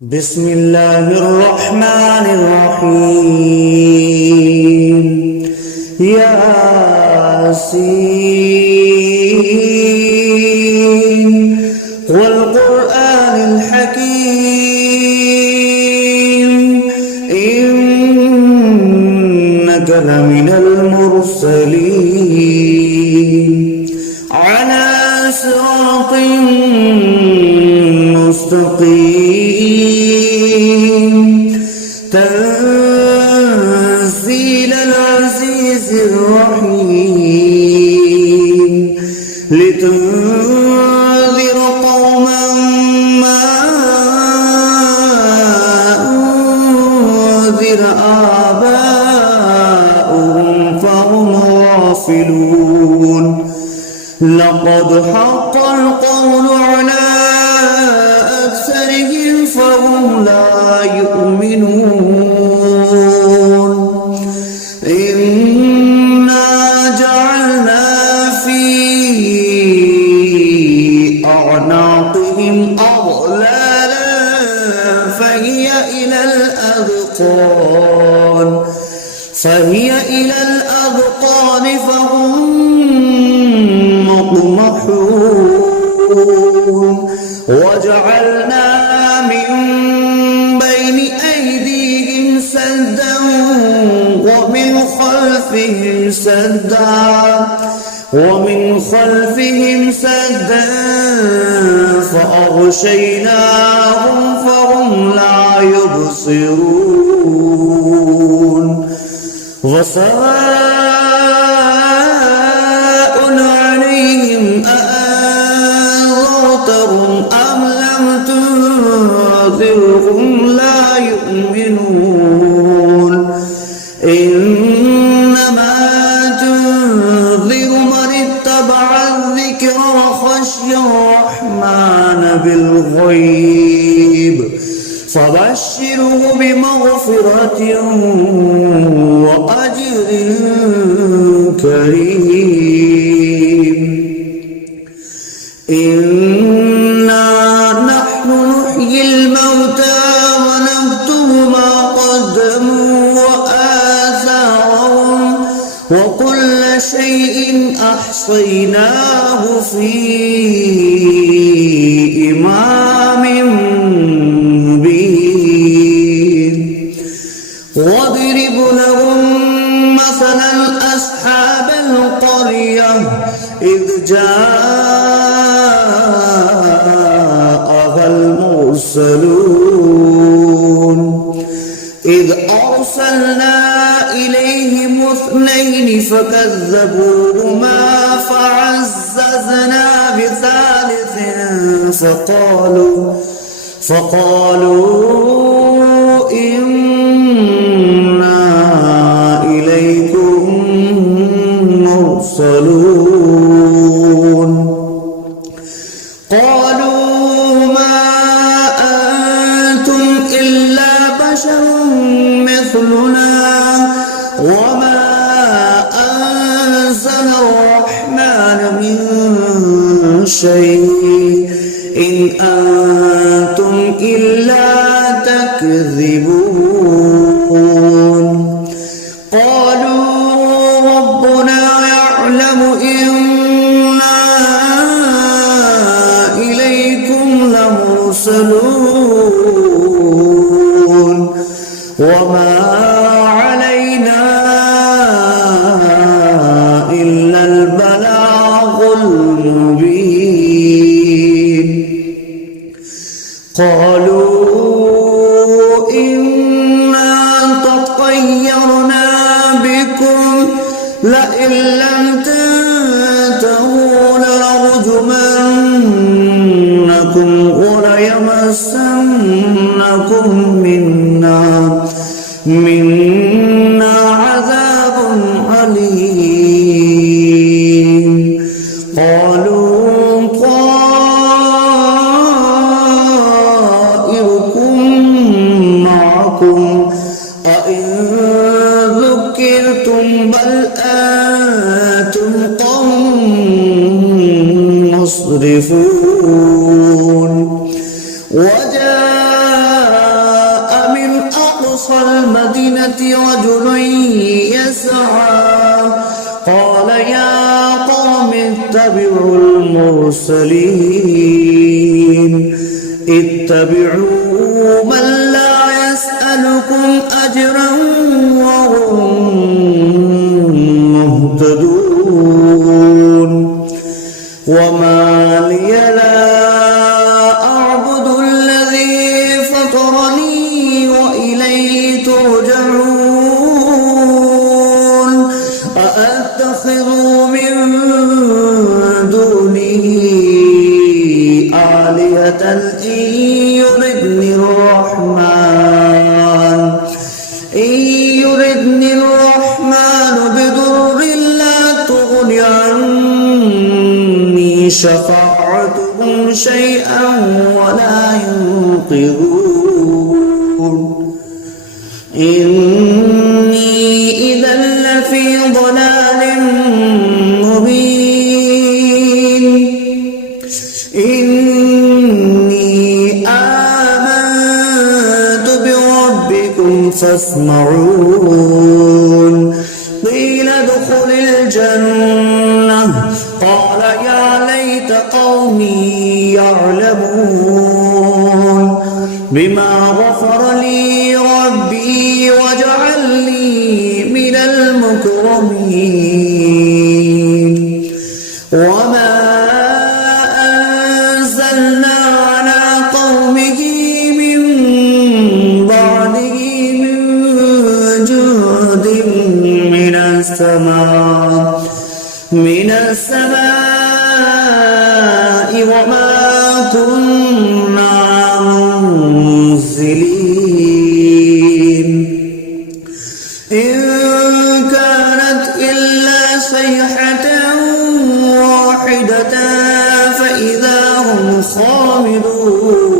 بسم الله الرحمن الرحيم ياسين والقرآن الحكيم إنك لمن المرسلين على صراط مستقيم تنزيل العزيز الرحيم لتنذر قوما ما أنذر آباؤهم فهم غافلون لقد حق القول على أكثرهم فهم لا يؤمنون إنا جعلنا في أعناقهم أغلالا فهي إلى الأذقان فهم مقمحون وجعلنا من بين أيديهم سدا ومن خلفهم سدا فأغشيناهم فهم لا يبصرون وسواء عليهم أأنذرتهم أم لم تنذرهم لا يؤمنون إنما تنذر من اتبع الذكر وخشي الرحمن بالغيب فبشره بمغفرة وأجر كريم إنا نحن نحيي الموتى ونكتب ما قدموا وآثارهم وكل شيء أحصيناه في إمام مبين واضرب لهم مثلا أصحاب القرية إذ جاءها المرسلون إذ أرسلنا إليهم اثنين فكذبوهما فعززنا بثالث فقالوا إنا إليكم مرسلون قالوا ما أنتم إلا بشر مثلنا وما أنزل الرحمن من شيء إن أنتم إلا تكذبون قالوا ربنا يعلم إنا إليكم لمرسلون وما علينا إلا البلاغ المبين قالوا إنا تطيرنا بكم لئن لم تنتهوا لنرجمنكم وليمسنكم منا عذاب أليم قالوا طائركم معكم أئن ذكرتم بل أنتم قوم مسرفون وجاء أقصى المدينة رجل يسعى قال يا قوم اتبعوا المرسلين اتبعوا من لا يسألكم أجرا وهم مهتدون وما لي لا أعبد الذي فطرني وإليه ترجعون أأتخذ من دونه آلهة إن يردني الرحمن بضر لا تغن عني شفاعتهم شيئا ولا ينقذون إني إذا لفي ضلال مبين إني آمنت بربكم فاسمعون قيل ادخل الجنة قال يا ليت قومي يعلمون بما غفر لي ربي وجعلني من المكرمين وما أنزلنا على قومه من بعده من جند من السماء وما كنا منزلين إن كانت إلا صيحة واحدة فإذا هم خامدون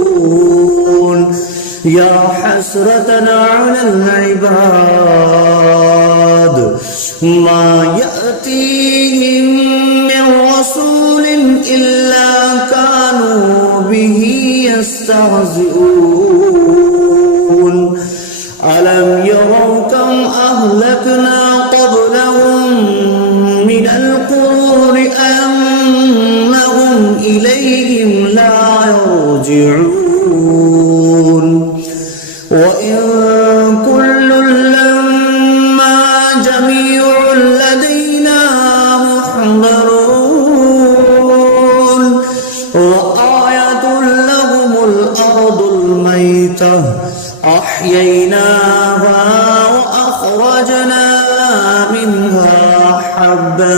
يا حسرة على العباد ما يأتيهم من رسول إلا كانوا به يستهزئون ألم يروا كم أهلكنا قبلهم من القرون أنهم إليهم لا يرجعون وإن كل لما جميع لدينا محضرون وآية لهم الأرض الميتة أحييناها وأخرجنا منها حبا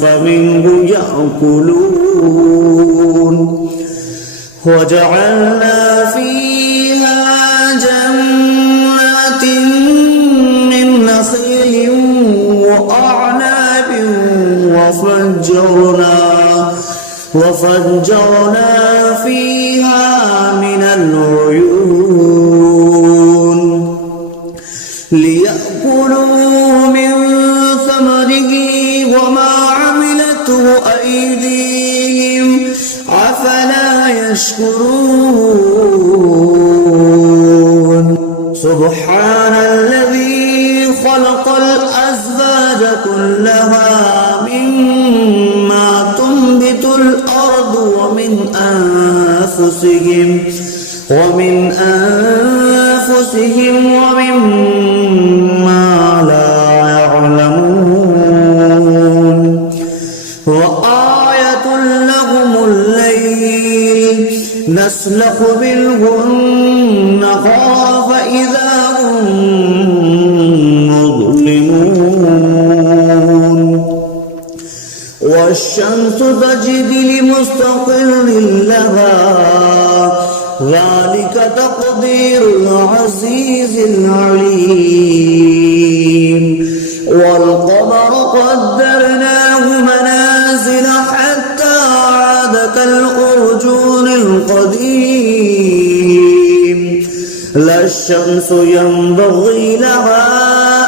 فمنه يأكلون وجعلنا فيها جنات من نخيل وأعناب وفجرنا فيها من العيون ليأكلوا من ثمره وما عملته أيديهم أفلا يشكرون سبحان الذي خلق الأزواج كلها مما تنبت الأرض ومن أنفسهم ومما لا يعلمون وآية لهم الليل نسلخ منه النهار فإذا هم مظلمون والشمس تجري لمستقر لها ذلك تقدير العزيز العليم والقمر قدرناه منازل حتى عاد كالأرجون القديم لا الشمس ينبغي لها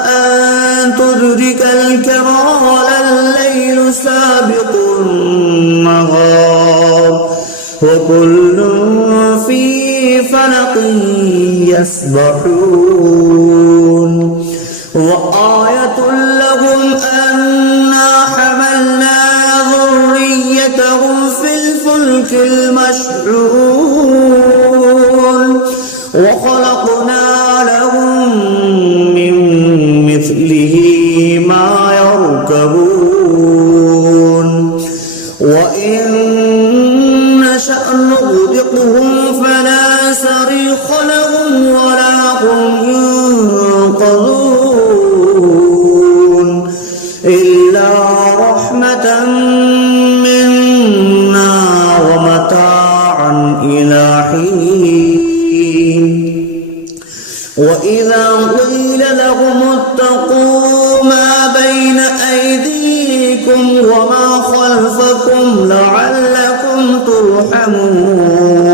أن تدرك الكمال الليل سابق النهار وكل في فلق يسبحون وآية لهم أنا حملنا ذريتهم في الفلك المشحون وخلقنا لهم من مثله ما يركبون وإن نشأ نغرقهم فلا صريخ لهم ولا هم ينقذون إلا رحمة منا ومتاعا إلى حين وإذا قيل لهم اتقوا ما بين أيديكم وما خلفكم لعلكم ترحمون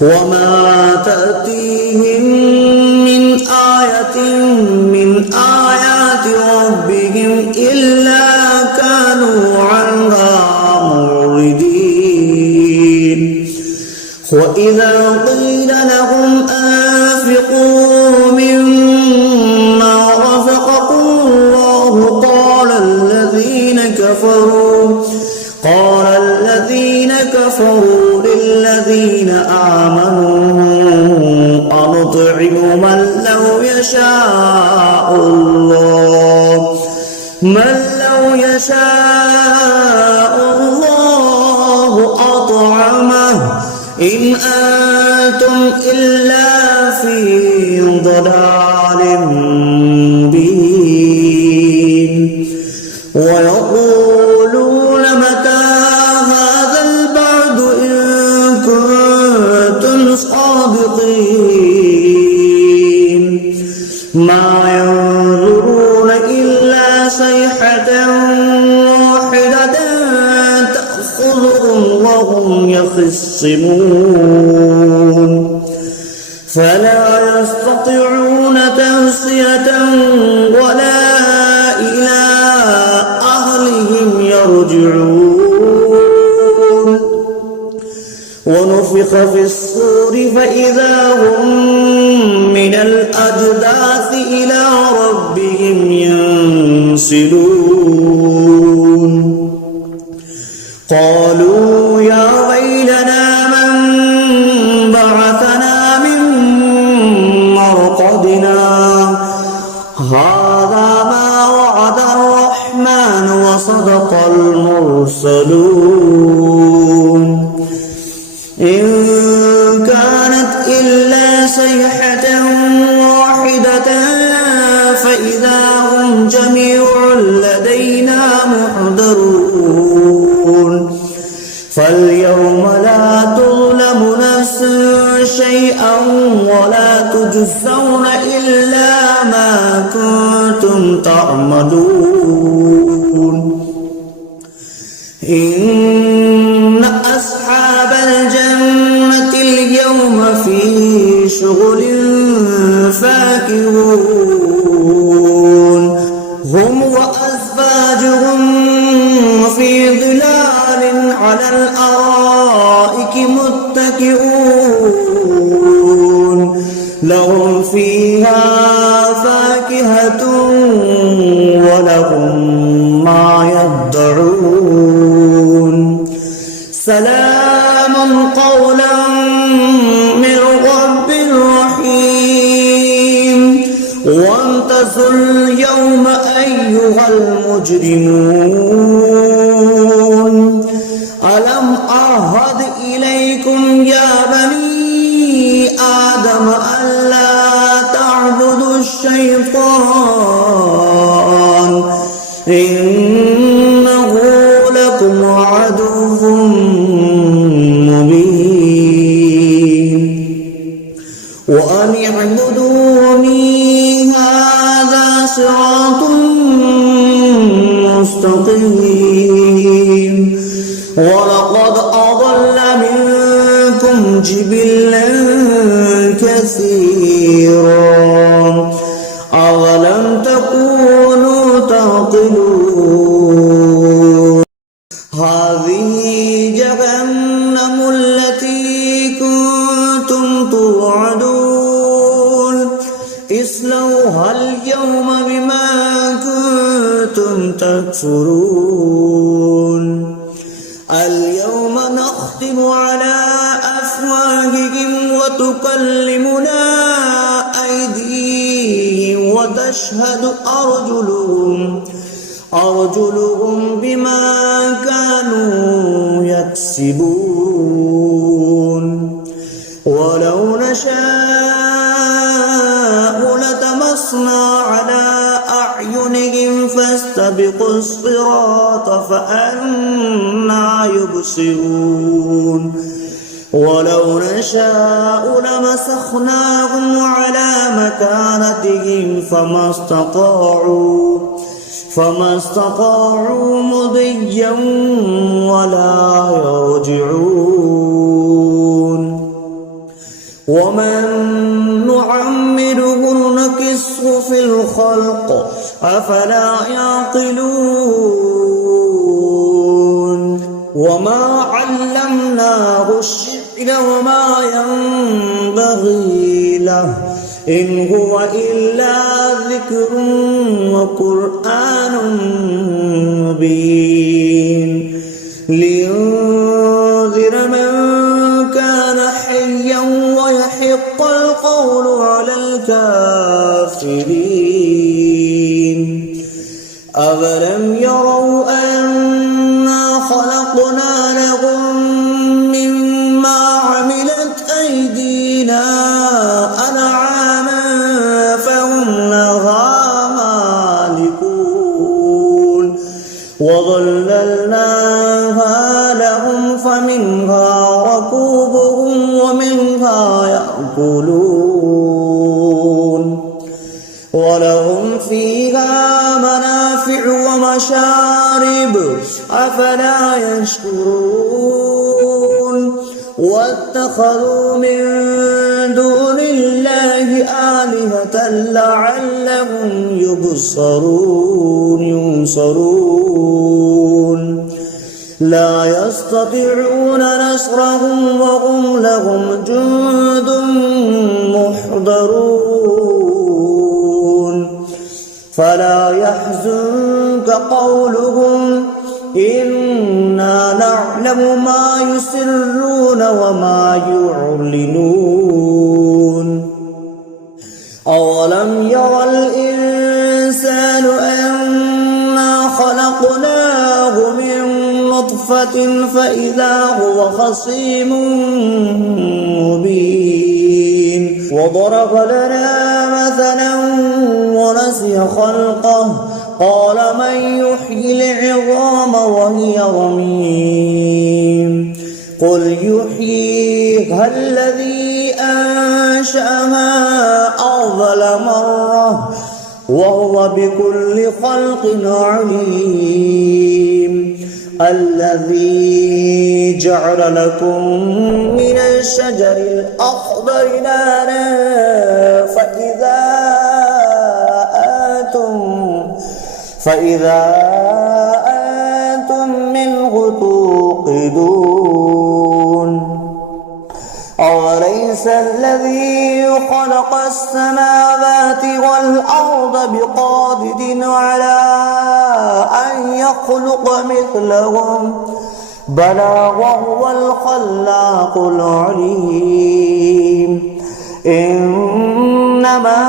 وما تأتيهم من آية من آيات ربهم إلا كانوا عنها معرضين وإذا قيل لهم أنفقوا مما رزقكم الله قال الذين كفروا للذين آمنوا أنطعم من لو يشاء الله أطعمه إن أنتم إلا في ضلال مبين ويقولون متى هذا البعد إن كنتم صادقين ما ينظرون إلا صيحة واحدة تأخذهم وهم يخصمون فلا يستطيعون توصية ولا إلى أهلهم يرجعون ونفخ في الصور فإذا هم من الأجداث إلى ربهم ينسلون قالوا يا ويلنا من بعثنا من مرقدنا هذا ما وعد الرحمن وصدق المرسلون إن كانت إلا صيحة واحدة فإذا هم جميع لدينا محضرون فاليوم لا تظلم نفس شيئا ولا تجزون إلا ما كنتم تعملون إن أصحاب الجنة اليوم في شغل فاكهون هم وأزواجهم في ظلال على الأرائك متكئون لهم فيها فاكهة ولهم ما يدعون سلام قولا من رب رحيم وانتظروا اليوم أيها المجرمون ألم أعهد إليكم يا بني آدم ألا تعبدوا الشيطان إنه لكم عدو مبين وأن اعبدوني هذا صراط مستقيم ولقد أضل منكم جبلا كثيرا أولم تكونوا تعقلون هذه جهنم التي كنتم اصلوها اليوم بما كنتم تكفرون اليوم نختم على أفواههم وتكلمنا أيديهم وتشهد أرجلهم بما كانوا يكسبون ولو نشاء لطمسنا على أعينهم فاستبقوا الصراط فأنى يبصرون ولو نشاء لمسخناهم على مكانتهم فما استطاعوا مضيا ولا يرجعون ومن نعمره نكسه في الخلق أفلا يعقلون وما علمناه الشعر وما ينبغي له إن هو إلا ذكر وقرآن مبين لينذر من كان حيا ويحق القول على الكافرين أولم يروا أنا خلقنا لهم مما عملت أيدينا أنعاما فهم لها مالكون وظللناها لهم فمنها ركوبهم ومنها يأكلون ولهم فيها منافع ومشارب أفلا يشكرون واتخذوا من دون الله آلهة لعلهم ينصرون لا يستطيعون نصرهم وهم لهم جند محضرون فلا يحزنك قولهم إنا نعلم ما يسرون وما يعلنون أولم ير الإنسان أنا خلقناه من نطفة فإذا هو خصيم مبين وضرب لنا مثلا ونسي خلقه قال من يحيي العظام وهي رميم قل يحييها الذي أنشأها أول مرة وهو بكل خلق عليم الذي جعل لكم من الشجر الأخضر نارا فإذا أنتم منه توقدون أوليس الذي خلق السماوات والأرض بقادر على أن يخلق مثلهم بلى وهو الخلاق العليم إنما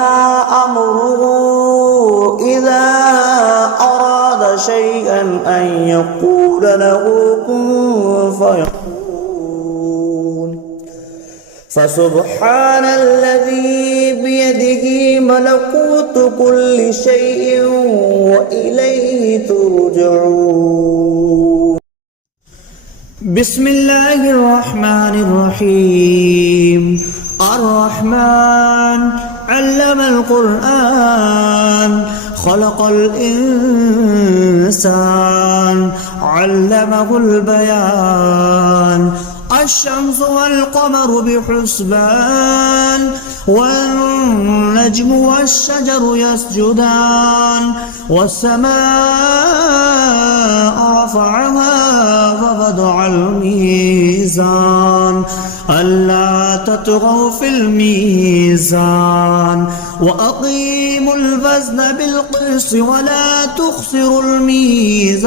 أمره إذا أراد شيئا أن يقول له كن فيكون فسبحان الذي بيده ملكوت كل شيء وإليه ترجعون بسم الله الرحمن الرحيم الرحمن علم القرآن خلق الإنسان علمه البيان الشمس والقمر بحسبان والنجم والشجر يسجدان والسماء رفعها فوضع الميزان ألا تطغوا في الميزان وأقيموا الوزن بالقسط ولا تخسروا الميزان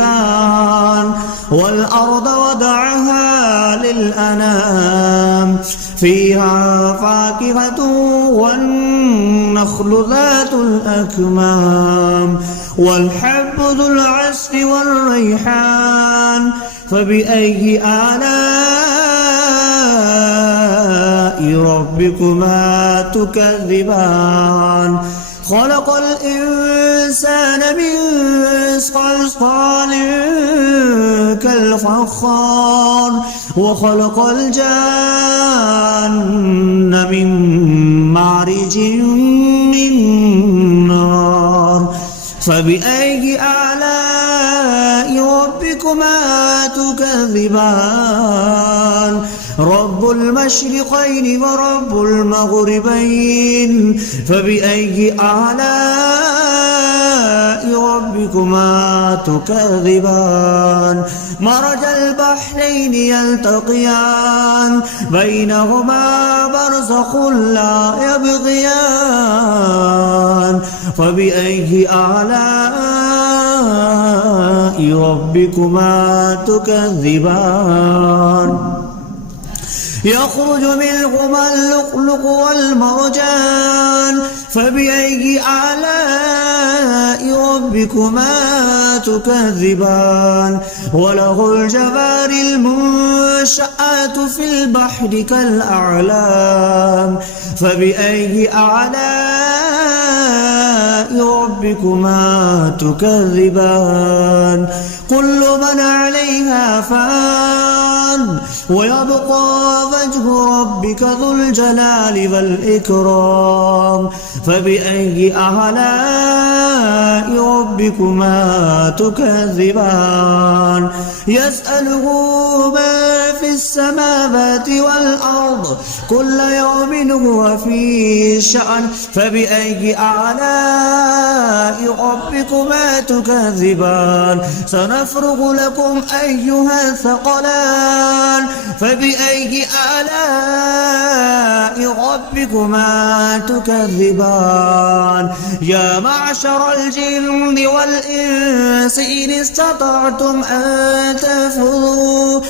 والأرض وضعها للأنام فيها فاكهة والنخل ذات الأكمام والحب ذو العصف والريحان فبأي آلاء ربكما تكذبان خلق الإنسان من صلصال كالفخار وخلق الجان من مارج من نار فبأي آلاء ربكما تكذبان رب المشرقين ورب المغربين فبأي آلاء ربكما تكذبان مرج البحرين يلتقيان بينهما برزخ لا يبغيان فبأي آلاء ربكما تكذبان يخرج منهما اللؤلؤ والمرجان فبأي آلاء ربكما تكذبان وله الجوار المنشآت في البحر كالأعلام فبأي آلاء ربكما تكذبان كل من عليها فان ويبقى وجه ربك ذو الجلال والإكرام فبأي آلاء ربكما تكذبان يسأله ما في السماوات والأرض كل يوم هو في شأن فبأي آلاء ربكما تكذبان سنفرغ لكم أيها الثقلان فبأي آلاء ربكما تكذبان يا معشر الجن والإنس إن استطعتم أن تنفذوا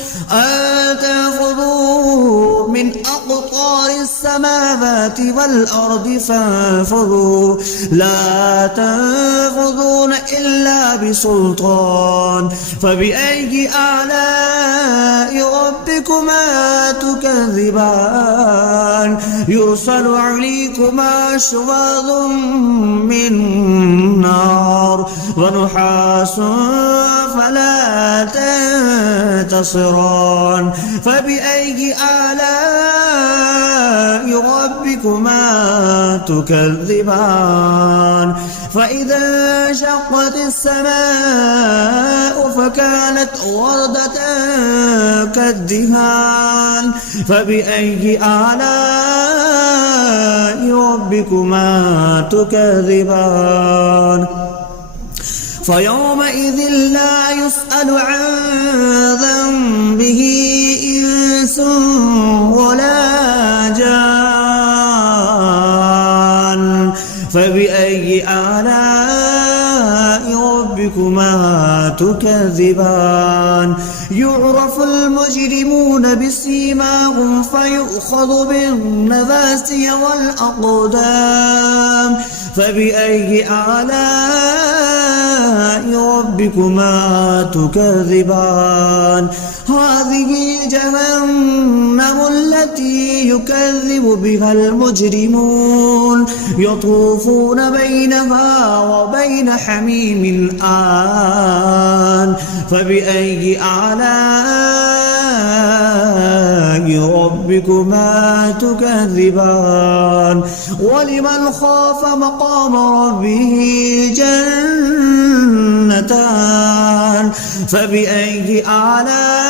من أقطار السماوات والأرض فانفذوا لا تنفذون إلا بسلطان فبأي آلاء ربكما تكذبان يرسل عليكما شواظ من نار ونحاس فلا تنتصران فبأي آلاء ربكما تكذبان فإذا انشقت السماء فكانت وردة كالدهان فبأي آلاء ربكما تكذبان فيومئذ لا يسأل عن ذنبه إنس ولا جان فبأي آلاء ربكما تكذبان يعرف المجرمون بسيماهم فيؤخذ بالنواسي والأقدام فبأي آلاء ربكما تكذبان هذه جهنم التي يكذب بها المجرمون يطوفون بينها وبين حميم آن فبأي آلاء ربكما تكذبان ولمن خاف مقام ربه جنتان فبأي آلاء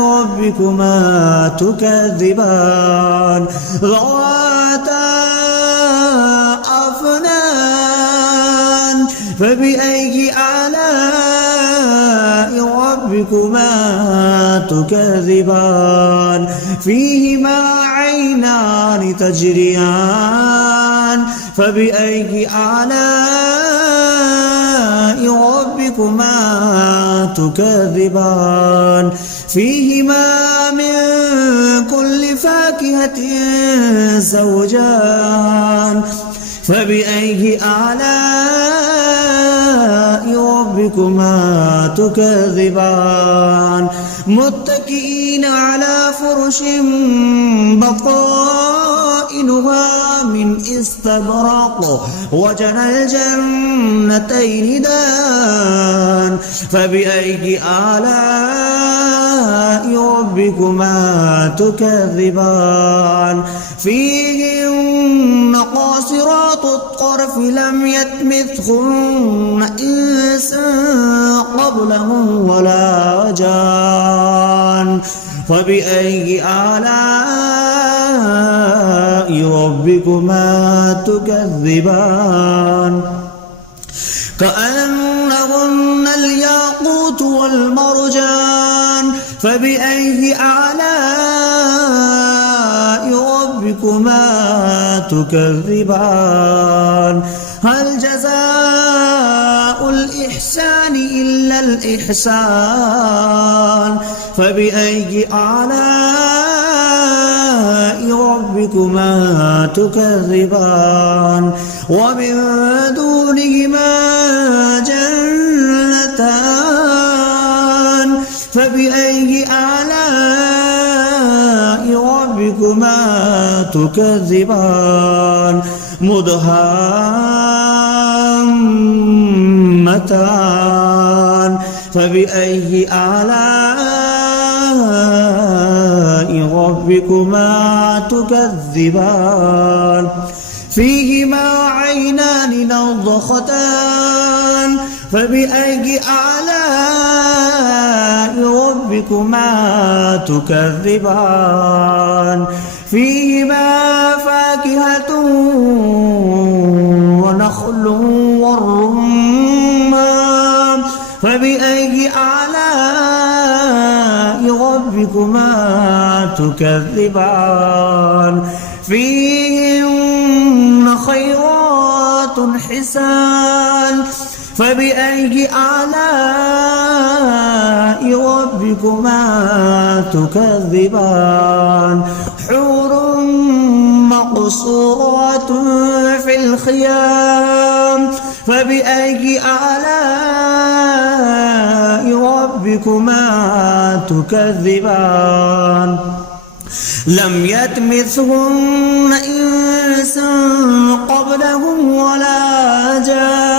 ربكما تكذبان ذواتا أفنان فبأي آلاء ربكما تكذبان فيهما عينان تجريان فبأي آلاء ربكما تكذبان فيهما من كل فاكهة زوجان فبأي آلاء ربكما تكذبان متكئين على فرش بطائنها من استبرق وجنى الجنتين دان فبأي آلاء ربكما تكذبان فيهن قاصرات الطرف لم يطمثهن إنس قبلهم ولا جان فبأي آلاء ربكما تكذبان كأنهن الياقوت والمرجان فبأي آلاء ربكما تكذبان هل جزاء الإحسان إلا الإحسان فبأي آلاء ربكما تكذبان ومن دونهما جنتان فبأي آلاء ربكما تكذبان مدهامتان فبأي آلاء ربكما تكذبان فيهما عينان نضختان فبأي آلاء ربكما تكذبان فيهما فاكهة ونخل والرمان فبأي آلاء ربكما تكذبان فيهن خيرات حسان فبأي آلاء ربكما تكذبان حور مقصورات في الخيام فبأي آلاء ربكما تكذبان لم يطمثهن إنس قبلهم ولا جان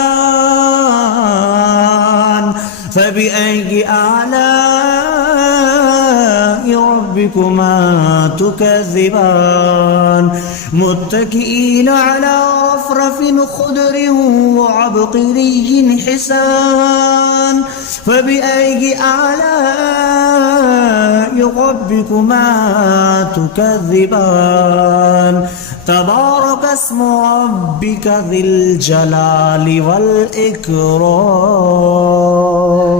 فبأي آلاء ربكما تكذبان متكئين على رفرف خضر وعبقري حسان فبأي آلاء ربكما تكذبان تبارك اسم ربك ذي الجلال والإكرام.